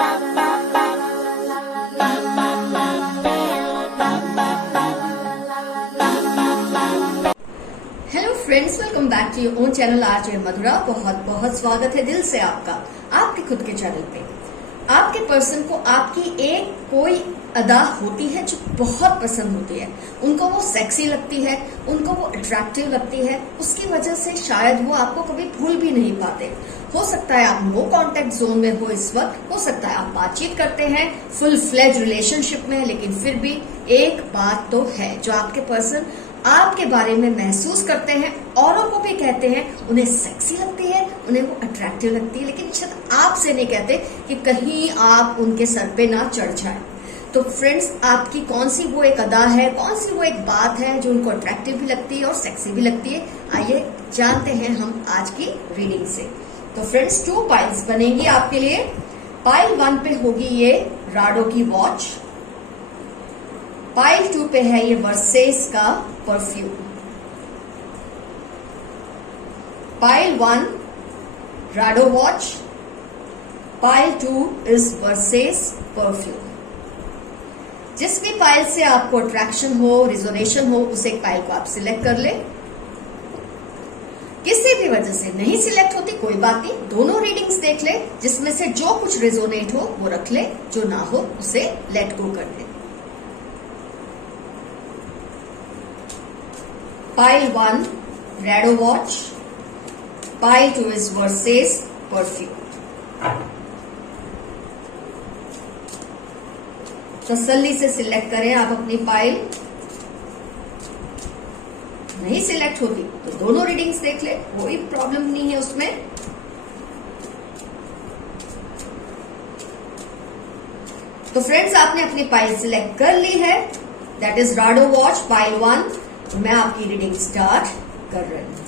Hello friends, welcome back to your own channel RJ Madhura. बहुत बहुत स्वागत है दिल से आपका आपके खुद के चैनल पे। आपके पर्सन को आपकी एक कोई अदा होती है जो बहुत पसंद होती है, उनको वो सेक्सी लगती है, उनको वो अट्रैक्टिव लगती है, उसकी वजह से शायद वो आपको कभी भूल भी नहीं पाते। हो सकता है आप नो कांटेक्ट जोन में हो इस वक्त, हो सकता है आप बातचीत करते हैं, फुल फ्लेज रिलेशनशिप में, लेकिन फिर भी एक बात तो है जो आपके पर्सन आपके बारे में महसूस करते हैं, औरों को भी कहते हैं, उन्हें सेक्सी लगती है, उन्हें वो अट्रैक्टिव लगती है, लेकिन शायद आपसे नहीं कहते कि कहीं आप उनके सर पे ना चढ़ जाए। तो फ्रेंड्स, आपकी कौन सी वो एक अदा है, कौन सी वो एक बात है जो उनको अट्रैक्टिव भी लगती है और सेक्सी भी लगती है, आइए जानते हैं हम आज की रीडिंग से। तो फ्रेंड्स, 2 पाइल्स बनेंगी आपके लिए। पाइल 1 पे होगी ये राडो की वॉच, पाइल 2 पे है ये वर्सेस का perfume. Pile 1 Rado watch, pile 2 is versus perfume. जिस भी पाइल से आपको अट्रैक्शन हो, रिजोनेशन हो, उस एक पाइल को आप सिलेक्ट कर ले। किसी भी वजह से नहीं सिलेक्ट होती कोई बात नहीं, दोनों रीडिंग्स देख ले, जिसमें से जो कुछ रिजोनेट हो वो रख ले, जो ना हो उसे लेट गो कर ले। Pile 1 Rado watch, Pile 2 is versus perfume। तसल्ली से सिलेक्ट करें आप अपनी पाइल। नहीं सिलेक्ट होती तो दोनों रीडिंग्स देख ले, कोई प्रॉब्लम नहीं है उसमें। तो फ्रेंड्स, आपने अपनी पाइल सिलेक्ट कर ली है, that is Rado watch pile 1। मैं आपकी रीडिंग स्टार्ट कर रही हूं।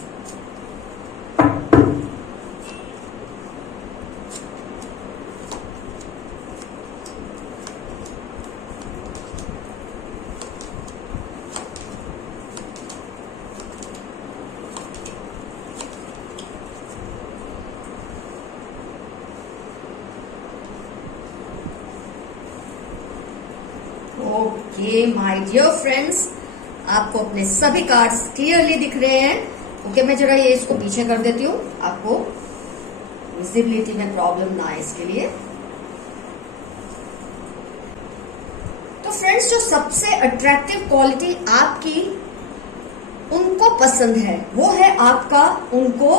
ओके माय डियर फ्रेंड्स, आपको अपने सभी कार्ड्स क्लियरली दिख रहे हैं। ओके, मैं जरा ये इसको पीछे कर देती हूँ, आपको विजिबिलिटी में प्रॉब्लम ना आए इसके लिए। तो फ्रेंड्स, जो सबसे अट्रैक्टिव क्वालिटी आपकी उनको पसंद है वो है आपका उनको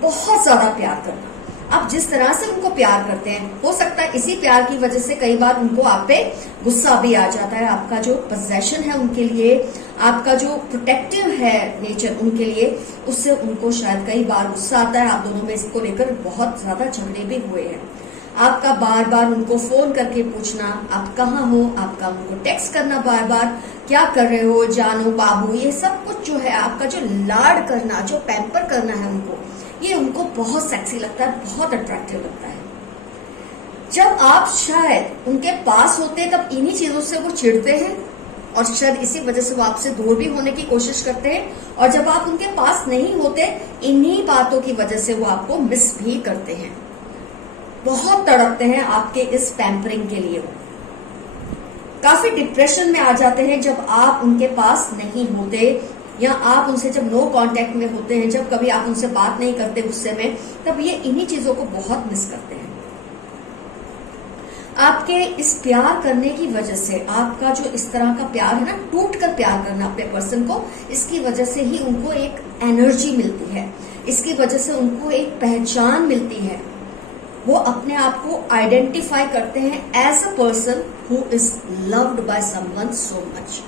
बहुत ज्यादा प्यार करना। आप जिस तरह से उनको प्यार करते हैं, हो सकता है इसी प्यार की वजह से कई बार उनको आप पे गुस्सा भी आ जाता है। आपका जो पोजेशन है उनके लिए, आपका जो प्रोटेक्टिव है नेचर उनके लिए, उससे उनको शायद कई बार गुस्सा आता है। आप दोनों में इसको लेकर बहुत ज्यादा झगड़े भी हुए हैं। आपका बार बार उनको फोन करके पूछना आप कहाँ हो, आपका उनको टेक्स्ट करना बार बार, क्या कर रहे हो जानू बाबू, ये सब कुछ जो है आपका जो लाड करना, जो पैम्पर करना है उनको, ये उनको बहुत सेक्सी लगता है, बहुत अट्रैक्टिव लगता है। जब आप शायद उनके पास होते हैं तब इन्हीं चीजों से वो चिढ़ते हैं और शायद इसी वजह से वो आपसे दूर भी होने की कोशिश करते हैं, और जब आप उनके पास नहीं होते इन्हीं बातों की वजह से वो आपको मिस भी करते हैं, बहुत तड़पते हैं आपके इस पैम्परिंग के लिए। काफी डिप्रेशन में आ जाते हैं जब आप उनके पास नहीं होते, या आप उनसे जब नो कांटेक्ट में होते हैं, जब कभी आप उनसे बात नहीं करते गुस्से में, तब ये इन्हीं चीजों को बहुत मिस करते हैं। आपके इस प्यार करने की वजह से, आपका जो इस तरह का प्यार है ना, टूट कर प्यार करना अपने पर्सन को, इसकी वजह से ही उनको एक एनर्जी मिलती है, इसकी वजह से उनको एक पहचान मिलती है। वो अपने आप को आइडेंटिफाई करते हैं as a person who is loved by someone so much.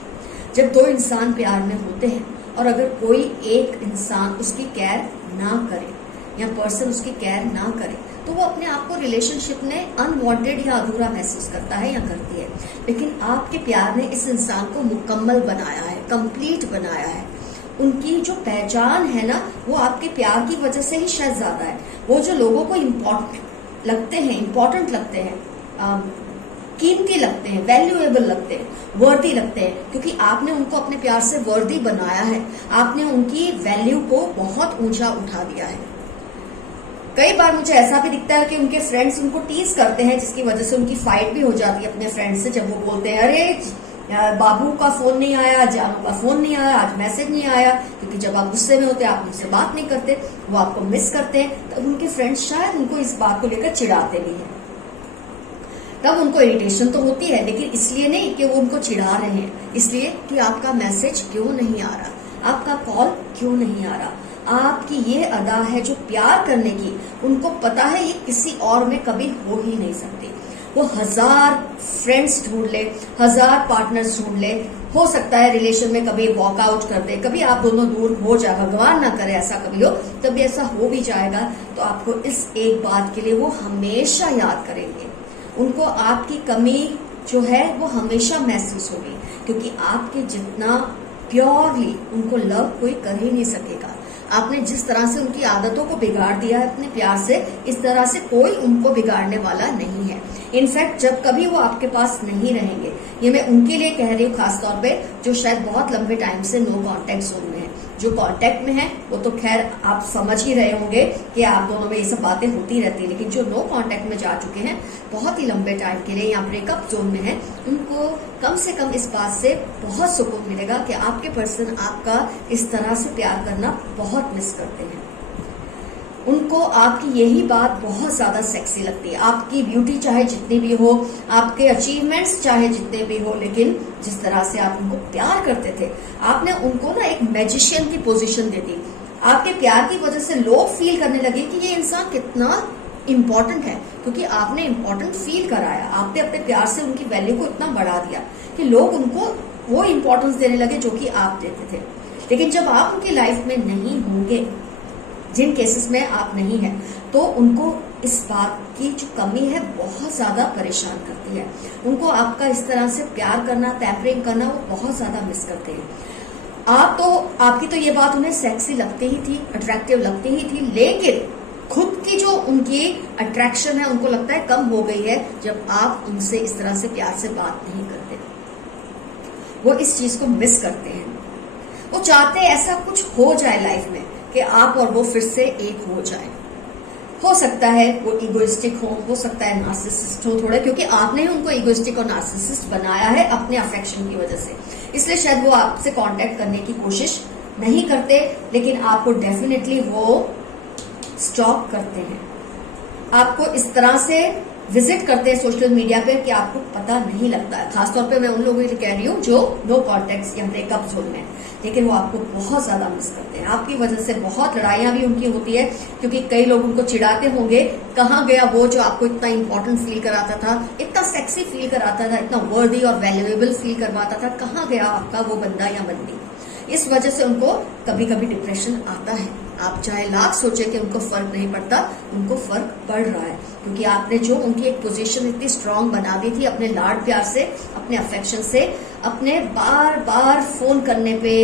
जब 2 इंसान प्यार में होते हैं और अगर कोई एक इंसान उसकी केयर ना करे या पर्सन उसकी केयर ना करे, तो वो अपने आप को रिलेशनशिप में अनवांटेड या अधूरा महसूस करता है या करती है। लेकिन आपके प्यार ने इस इंसान को मुकम्मल बनाया है, कंप्लीट बनाया है। उनकी जो पहचान है ना, वो आपके प्यार की वजह से ही शायद ज्यादा है। वो जो लोगों को इम्पोर्टेंट लगते हैं, कीमती लगते हैं, वैल्यूएबल लगते हैं, वर्दी लगते हैं, क्योंकि आपने उनको अपने प्यार से वर्दी बनाया है, आपने उनकी वैल्यू को बहुत ऊंचा उठा दिया है। कई बार मुझे ऐसा भी दिखता है कि उनके फ्रेंड्स उनको टीज करते हैं, जिसकी वजह से उनकी फाइट भी हो जाती है अपने फ्रेंड से, जब वो बोलते हैं अरे बाबू का फोन नहीं आया, जानू का फोन नहीं आया, आज मैसेज नहीं आया। क्योंकि जब आप गुस्से में होते हैं आप उनसे बात नहीं करते, वो आपको मिस करते हैं, तब उनके फ्रेंड्स शायद उनको इस बात को लेकर चिढ़ाते भी हैं। तब उनको इरिटेशन तो होती है, लेकिन इसलिए नहीं कि वो उनको चिढ़ा रहे हैं, इसलिए कि आपका मैसेज क्यों नहीं आ रहा, आपका कॉल क्यों नहीं आ रहा। आपकी ये अदा है जो प्यार करने की, उनको पता है ये किसी और में कभी हो ही नहीं सकती। वो 1000 फ्रेंड्स ढूंढ ले, 1000 पार्टनर्स ढूंढ ले, हो सकता है रिलेशन में कभी वॉकआउट कर दे, कभी आप दोनों दूर हो जाए, भगवान ना करे ऐसा कभी हो, तभी ऐसा हो भी जाएगा, तो आपको इस एक बात के लिए वो हमेशा याद करेंगे। उनको आपकी कमी जो है वो हमेशा महसूस होगी, क्योंकि आपके जितना प्योरली उनको लव कोई कर ही नहीं सकेगा। आपने जिस तरह से उनकी आदतों को बिगाड़ दिया है अपने प्यार से, इस तरह से कोई उनको बिगाड़ने वाला नहीं है। इनफैक्ट जब कभी वो आपके पास नहीं रहेंगे, ये मैं उनके लिए कह रही हूँ खासतौर पे, जो शायद बहुत लंबे टाइम से नो कांटेक्ट जोन में है। जो कांटेक्ट में है वो तो खैर आप समझ ही रहे होंगे कि आप दोनों में ये सब बातें होती रहती है, लेकिन जो नो कांटेक्ट में जा चुके हैं बहुत ही लंबे टाइम के लिए या ब्रेकअप जोन में है, उनको कम से कम इस बात से बहुत सुकून मिलेगा कि आपके पर्सन आपका इस तरह से प्यार करना बहुत मिस करते हैं। उनको आपकी यही बात बहुत ज्यादा सेक्सी लगती है। आपकी ब्यूटी चाहे जितनी भी हो, आपके अचीवमेंट्स चाहे जितने भी हो, लेकिन जिस तरह से आप उनको प्यार करते थे, आपने उनको ना एक मैजिशियन की पोजीशन दे दी। आपके प्यार की वजह से लोग फील करने लगे कि ये इंसान कितना इम्पोर्टेंट है, क्योंकि आपने इम्पोर्टेंट फील कराया। आपने अपने प्यार से उनकी वैल्यू को इतना बढ़ा दिया कि लोग उनको वो इम्पोर्टेंस देने लगे जो कि आप देते थे। लेकिन जब आप उनकी लाइफ में नहीं होंगे, जिन केसेस में आप नहीं हैं, तो उनको इस बात की जो कमी है बहुत ज्यादा परेशान करती है। उनको आपका इस तरह से प्यार करना, पैम्परिंग करना वो बहुत ज्यादा मिस करते हैं। आपकी तो ये बात उन्हें सेक्सी लगती ही थी, अट्रैक्टिव लगती ही थी, लेकिन खुद की जो उनकी अट्रैक्शन है उनको लगता है कम हो गई है जब आप उनसे इस तरह से प्यार से बात नहीं करते। वो इस चीज को मिस करते हैं। वो चाहते हैं ऐसा कुछ हो जाए लाइफ में कि आप और वो फिर से एक हो जाए। हो सकता है वो इगोइस्टिक हो सकता है नार्सिसिस्ट हो थोड़े, क्योंकि आपने ही उनको इगोइस्टिक और नार्सिसिस्ट बनाया है अपने अफेक्शन की वजह से। इसलिए शायद वो आपसे कांटेक्ट करने की कोशिश नहीं करते, लेकिन आपको डेफिनेटली वो स्टॉप करते हैं। आपको इस तरह से विजिट करते हैं सोशल मीडिया पे कि आपको पता नहीं लगता है। खासतौर पे मैं उन लोगों के लिए कह रही हूँ जो नो कॉन्टेक्ट या ब्रेकअप जोन में, लेकिन वो आपको बहुत ज्यादा मिस करते हैं। आपकी वजह से बहुत लड़ाइयां भी उनकी होती है, क्योंकि कई लोग उनको चिढ़ाते होंगे, कहाँ गया वो जो आपको इतना इंपॉर्टेंट फील कराता था, इतना सेक्सी फील कराता था, इतना वर्दी और वैल्यूएबल फील करवाता था, कहाँ गया आपका वो बंदा या बंदी। इस वजह से उनको कभी कभी डिप्रेशन आता है। आप चाहे लाख सोचे कि उनको फर्क नहीं पड़ता, उनको फर्क पड़ रहा है, क्योंकि आपने जो उनकी एक पोजीशन इतनी स्ट्रांग बना दी थी अपने लाड प्यार से, अपने अफेक्शन से, अपने बार बार फोन करने पे,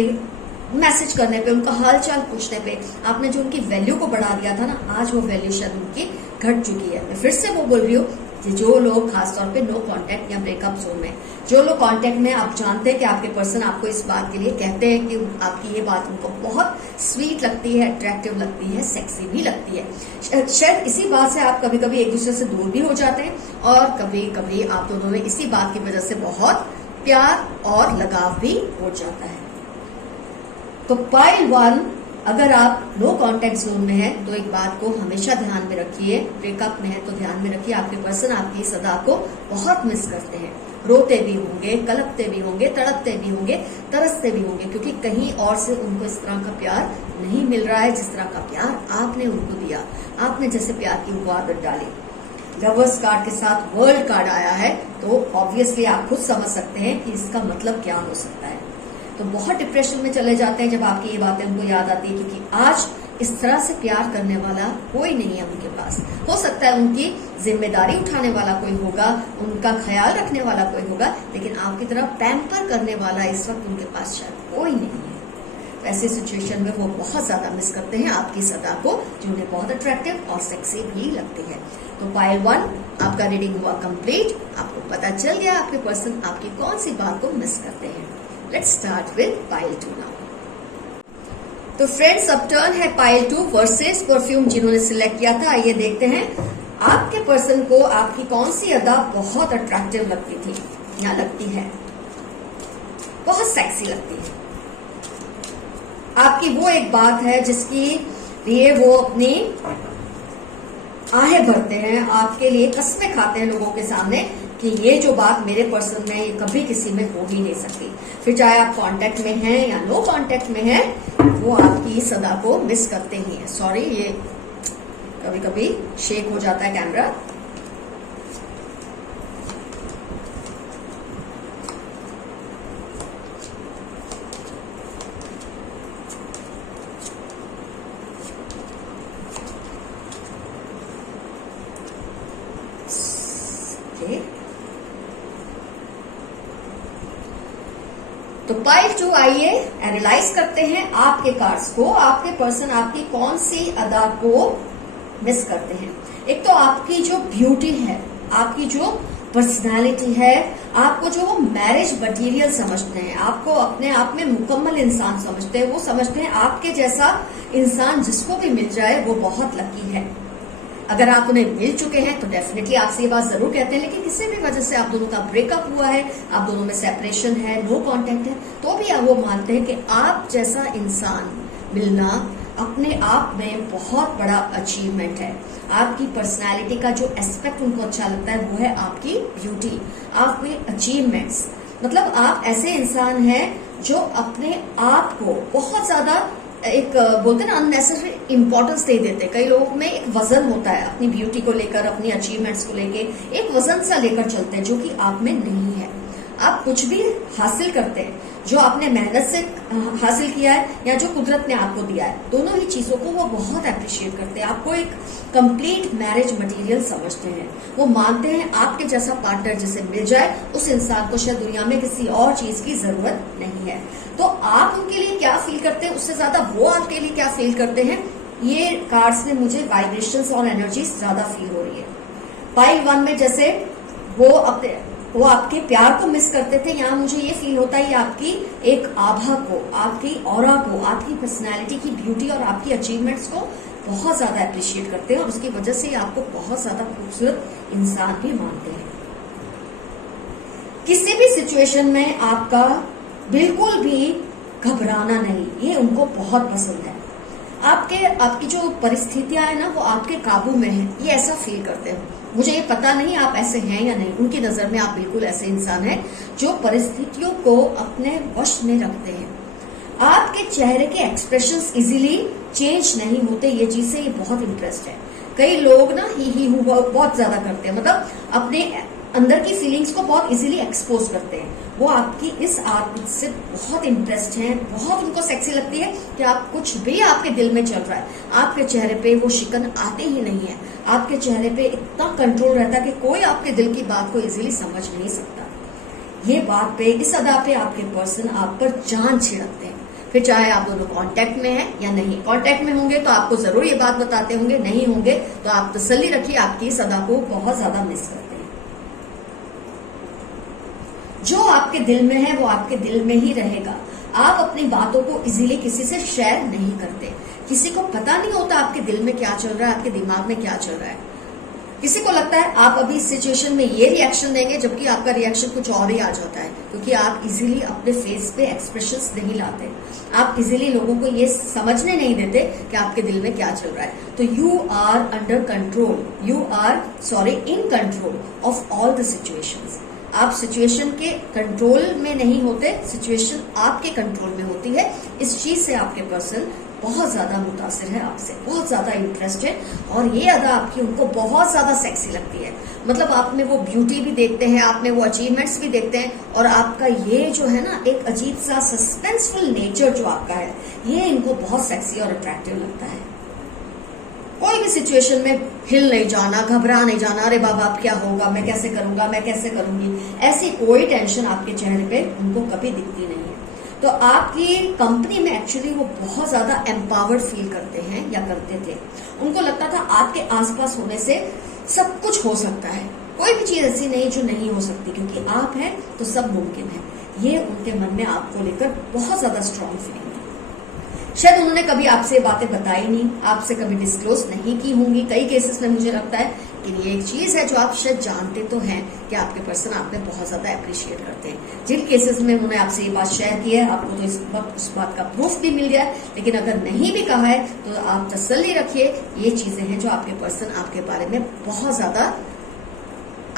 मैसेज करने पे, उनका हालचाल पूछने पे, आपने जो उनकी वैल्यू को बढ़ा दिया था ना, आज वो वैल्यू शायद उनकी घट चुकी है। मैं फिर से वो बोल रही हूँ कि जो लोग खासतौर पे नो कांटेक्ट या ब्रेकअप जोन में, जो लोग कांटेक्ट में, आप जानते हैं कि आपके पर्सन आपको इस बात के लिए कहते हैं कि आपकी ये बात उनको बहुत स्वीट लगती है, अट्रैक्टिव लगती है, सेक्सी भी लगती है। शायद इसी बात से आप कभी कभी एक दूसरे से दूर भी हो जाते हैं, और कभी कभी आप दोनों में इसी बात की वजह से बहुत प्यार और लगाव भी हो जाता है। तो पाइल 1, अगर आप नो कांटेक्ट जोन में हैं तो एक बात को हमेशा ध्यान में रखिए, ब्रेकअप में है तो ध्यान में रखिए, आपके पर्सन आपकी इस अदा को बहुत मिस करते हैं। रोते भी होंगे, कलपते भी होंगे, तड़पते भी होंगे, तरसते भी होंगे, क्योंकि कहीं और से उनको इस तरह का प्यार नहीं मिल रहा है जिस तरह का प्यार आपने उनको दिया। आपने जैसे प्यार की वो आदत डाली। लवर्स कार्ड के साथ वर्ल्ड कार्ड आया है, तो ऑब्वियसली आप खुद समझ सकते हैं कि इसका मतलब क्या हो सकता है। तो बहुत डिप्रेशन में चले जाते हैं जब आपकी ये बातें उनको याद आती है, क्योंकि आज इस तरह से प्यार करने वाला कोई नहीं है उनके पास। हो सकता है उनकी जिम्मेदारी उठाने वाला कोई होगा, उनका ख्याल रखने वाला कोई होगा, लेकिन आपकी तरह पैम्पर करने वाला इस वक्त उनके पास शायद कोई नहीं है। ऐसे सिचुएशन में वो बहुत ज्यादा मिस करते हैं आपकी सदा को, जो उन्हें बहुत अट्रैक्टिव और सेक्सी भी लगती है। तो पाइल 1, आपका रीडिंग हुआ कंप्लीट। आपको पता चल गया आपके पर्सन आपकी कौन सी बात को मिस करते हैं। Let's start with pile 2 now. तो फ्रेंड्स अब टर्न है पाइल 2 वर्सेस परफ्यूम जिन्होंने सिलेक्ट किया था। आइए देखते हैं आपके पर्सन को आपकी कौन सी अदा बहुत अट्रैक्टिव लगती थी या लगती है, बहुत सेक्सी लगती है। आपकी वो एक बात है जिसकी लिए वो अपनी आहें भरते हैं, आपके लिए कस्में खाते हैं लोगों के सामने कि ये जो बात मेरे पर्सन में ये कभी किसी में हो ही नहीं सकती। फिर चाहे आप कांटेक्ट में हैं या नो कांटेक्ट में हैं, वो आपकी इस अदा को मिस करते ही हैं। सॉरी, ये कभी कभी शेक हो जाता है कैमरा। तो पाइल 2 आइए एनालाइज करते हैं आपके कार्ड्स को। आपके पर्सन आपकी कौन सी अदा को मिस करते हैं। एक तो आपकी जो ब्यूटी है, आपकी जो पर्सनालिटी है, आपको जो वो मैरिज मटेरियल समझते हैं, आपको अपने आप में मुकम्मल इंसान समझते हैं। वो समझते हैं आपके जैसा इंसान जिसको भी मिल जाए वो बहुत लकी है। अगर आप उन्हें मिल चुके हैं तो डेफिनेटली आपसे ये बात जरूर कहते हैं, लेकिन किसी भी वजह से आप दोनों का ब्रेकअप हुआ है, आप दोनों में सेपरेशन है, नो कांटेक्ट है, तो भी वो मानते हैं कि आप जैसा इंसान मिलना अपने आप में बहुत बड़ा अचीवमेंट है। आपकी पर्सनालिटी का जो एस्पेक्ट उनको अच्छा लगता है वो है आपकी ब्यूटी, आपके अचीवमेंट्स। मतलब आप ऐसे इंसान हैं जो अपने आप को बहुत ज्यादा एक बोलते हैं ना अननेसेसरी इंपॉर्टेंस दे देते। कई लोगों में एक वजन होता है अपनी ब्यूटी को लेकर, अपनी अचीवमेंट्स को लेकर एक वजन सा लेकर चलते हैं, जो कि आप में नहीं है। आप कुछ भी हासिल करते हैं जो आपने मेहनत से हासिल किया है या जो कुदरत ने आपको दिया है, दोनों ही चीजों को वो बहुत अप्रिशिएट करते हैं। आपको एक कंप्लीट मैरिज मटेरियल समझते हैं। वो मानते हैं आपके जैसा पार्टनर जिसे मिल जाए उस इंसान को शायद दुनिया में किसी और चीज की जरूरत नहीं है। तो आप उनके लिए क्या फील करते हैं, उससे ज्यादा वो आपके लिए क्या फील करते हैं, ये कार्ड्स में मुझे वाइब्रेशंस और एनर्जी ज्यादा फील हो रही है। पाइल 1 में जैसे वो आपके प्यार को मिस करते थे, यहाँ मुझे ये फील होता है ये आपकी एक आभा को, आपकी ऑरा को, आपकी पर्सनैलिटी की ब्यूटी और आपकी अचीवमेंट्स को बहुत ज्यादा अप्रिशिएट करते हैं और उसकी वजह से आपको बहुत ज्यादा खूबसूरत इंसान भी मानते हैं। किसी भी सिचुएशन में आपका बिल्कुल भी घबराना नहीं, ये उनको बहुत पसंद है। आपकी जो परिस्थितियां है ना वो आपके काबू में है, ये ऐसा फील करते हैं। मुझे ये पता नहीं आप ऐसे हैं या नहीं, उनकी नजर में आप बिल्कुल ऐसे इंसान हैं जो परिस्थितियों को अपने वश में रखते हैं। आपके चेहरे के एक्सप्रेशंस इजीली चेंज नहीं होते, ये चीज से ये बहुत इंटरेस्ट है। कई लोग ना ही हुआ बहुत ज्यादा करते हैं, मतलब अपने अंदर की फीलिंग्स को बहुत इजीली एक्सपोज करते हैं। वो आपकी इस आदत से बहुत इंटरेस्ट है, बहुत उनको सेक्सी लगती है कि आप कुछ भी आपके दिल में चल रहा है, आपके चेहरे पे वो शिकन आते ही नहीं है। आपके चेहरे पे इतना कंट्रोल रहता है कि कोई आपके दिल की बात को इजीली समझ नहीं सकता। ये बात पे, इस अदा पे आपके पर्सन आप पर जान छिड़कते हैं। फिर चाहे आप दोनों कांटेक्ट में हैं या नहीं। कांटेक्ट में होंगे तो आपको जरूर ये बात बताते होंगे, नहीं होंगे तो आप तसल्ली रखिए, आपकी इस अदा को बहुत ज्यादा मिस करते हैं। जो आपके दिल में है वो आपके दिल में ही रहेगा। आप अपनी बातों को इजीली किसी से शेयर नहीं करते। किसी को पता नहीं होता आपके दिल में क्या चल रहा है, आपके दिमाग में क्या चल रहा है। किसी को लगता है आप अभी इस सिचुएशन में ये रिएक्शन देंगे, जबकि आपका रिएक्शन कुछ और ही आ जाता है, क्योंकि आप इजीली अपने फेस पे एक्सप्रेशंस नहीं लाते। आप इजीली लोगों को ये समझने नहीं देते कि आपके दिल में क्या चल रहा है। तो you are under control, in control of all the situations. आप सिचुएशन के कंट्रोल में नहीं होते, सिचुएशन आपके कंट्रोल में होती है। इस चीज से आपके पर्सन बहुत ज्यादा मुतासिर है आपसे, बहुत ज्यादा इंटरेस्टेड, और ये अदा आपकी उनको बहुत ज्यादा सेक्सी लगती है। मतलब आप में वो ब्यूटी भी देखते हैं, आप में वो अचीवमेंट्स भी देखते हैं, और आपका ये जो है ना एक अजीब सा सस्पेंसफुल नेचर जो आपका है, ये इनको बहुत सेक्सी और अट्रैक्टिव लगता है। कोई भी सिचुएशन में हिल नहीं जाना, घबरा नहीं जाना, अरे बाबा अब क्या होगा, मैं कैसे करूंगा, मैं कैसे करूंगी, ऐसी कोई टेंशन आपके चेहरे पे उनको कभी दिखती नहीं है। तो आपकी कंपनी में एक्चुअली वो बहुत ज्यादा एम्पावर्ड फील करते हैं या करते थे। उनको लगता था आपके आसपास होने से सब कुछ हो सकता है, कोई भी चीज ऐसी नहीं जो नहीं हो सकती, क्योंकि आप हैं तो सब मुमकिन है। ये उनके मन में आपको लेकर बहुत ज्यादा स्ट्रांग फीलिंग है। शायद उन्होंने कभी आपसे बातें बताई नहीं, आपसे कभी डिस्क्लोज नहीं की होंगी। कई केसेस में मुझे लगता है कि ये एक चीज है जो आप शायद जानते तो हैं कि आपके पर्सन आप में बहुत ज्यादा अप्रिशिएट करते हैं। जिन केसेस में उन्होंने आपसे ये बात शेयर की है, आपको तो इस वक्त उस बात का प्रूफ भी मिल गया है, लेकिन अगर नहीं भी कहा है तो आप तसल्ली रखिए, ये चीजें हैं जो आपके पर्सन आपके बारे में बहुत ज्यादा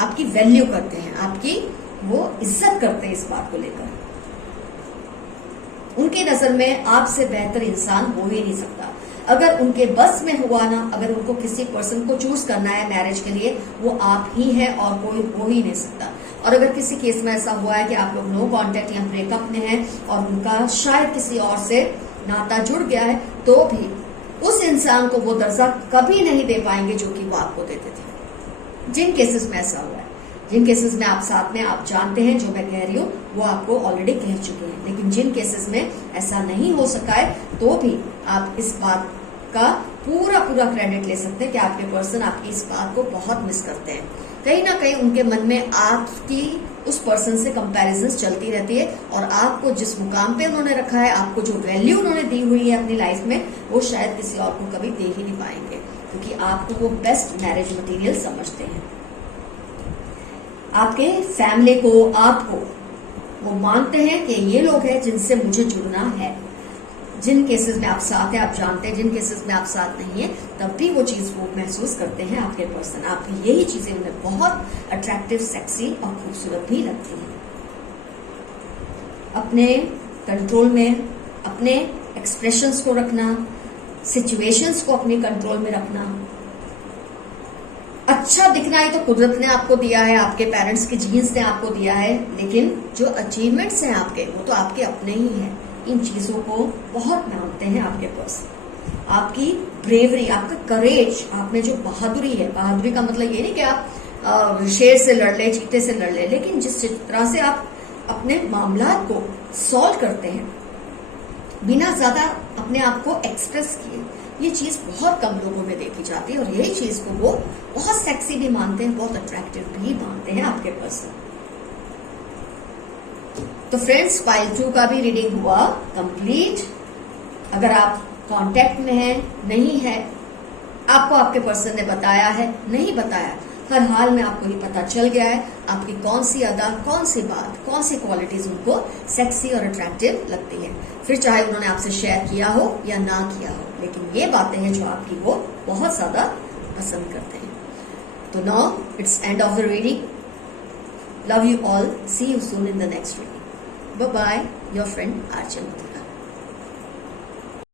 आपकी वैल्यू करते हैं, आपकी वो इज्जत करते हैं इस बात को लेकर। उनकी नजर में आपसे बेहतर इंसान हो ही नहीं सकता। अगर उनके बस में हुआ ना, अगर उनको किसी पर्सन को चूज करना है मैरिज के लिए, वो आप ही है और कोई हो ही नहीं सकता। और अगर किसी केस में ऐसा हुआ है कि आप लोग नो कांटेक्ट या ब्रेकअप में हैं और उनका शायद किसी और से नाता जुड़ गया है, तो भी उस इंसान को वो दर्जा कभी नहीं दे पाएंगे जो कि वो आपको देते थे। जिन केसेस में ऐसा हुआ है, जिन केसेस में आप साथ में आप जानते हैं, जो मैं कह रही हूँ वो आपको ऑलरेडी कह चुके हैं, लेकिन जिन केसेस में ऐसा नहीं हो सका है, तो भी आप इस बात का पूरा क्रेडिट ले सकते हैं कि आपके पर्सन आपकी इस बात को बहुत मिस करते हैं। कहीं ना कहीं उनके मन में आपकी उस पर्सन से कंपैरिजन चलती रहती है, और आपको जिस मुकाम पे उन्होंने रखा है, आपको जो वैल्यू उन्होंने दी हुई है अपनी लाइफ में, वो शायद किसी और को कभी दे ही नहीं पाएंगे, क्योंकि आपको वो बेस्ट मैरिज मटेरियल समझते हैं। आपके फैमिली को, आपको वो मानते हैं कि ये लोग हैं जिनसे मुझे जुड़ना है। जिन केसेस में आप साथ हैं आप जानते हैं, जिन केसेस में आप साथ नहीं है तब भी वो चीज वो महसूस करते हैं आपके पर्सन। आपकी यही चीजें उन्हें बहुत अट्रैक्टिव, सेक्सी और खूबसूरत भी लगती हैं। अपने कंट्रोल में अपने एक्सप्रेशंस को रखना, सिचुएशंस को अपने कंट्रोल में रखना। अच्छा दिखना है तो कुदरत ने आपको दिया है, आपके पेरेंट्स के जीन्स ने आपको दिया है, लेकिन जो अचीवमेंट्स हैं आपके, वो तो आपके अपने ही हैं। इन चीजों को बहुत मानते हैं आपके पर्सन। आपकी ब्रेवरी, आपका करेज, आप में जो बहादुरी है, बहादुरी का मतलब ये नहीं कि आप शेर से लड़ ले, चीते से लड़ ले, लेकिन जिस तरह से आप अपने मामला को सॉल्व करते हैं बिना ज्यादा अपने आप को एक्सप्रेस किए, ये चीज बहुत कम लोगों में देखी जाती है, और यही चीज को वो बहुत सेक्सी भी मानते हैं, बहुत अट्रैक्टिव भी मानते हैं आपके पर्सन। तो फ्रेंड्स, पाइल 2 का भी रीडिंग हुआ कंप्लीट। अगर आप कांटेक्ट में हैं, नहीं है, आपको आपके पर्सन ने बताया है, नहीं बताया, हर हाल में आपको ये पता चल गया है आपकी कौन सी अदा, कौन सी बात, कौन सी क्वालिटीज उनको सेक्सी और अट्रैक्टिव लगती है। फिर चाहे उन्होंने आपसे शेयर किया हो या ना किया हो, लेकिन ये बातें हैं जो आपकी वो बहुत ज्यादा पसंद करते हैं। तो now it's end of the reading. Love you all, see you soon in the next reading. Bye bye, your friend आर्चन।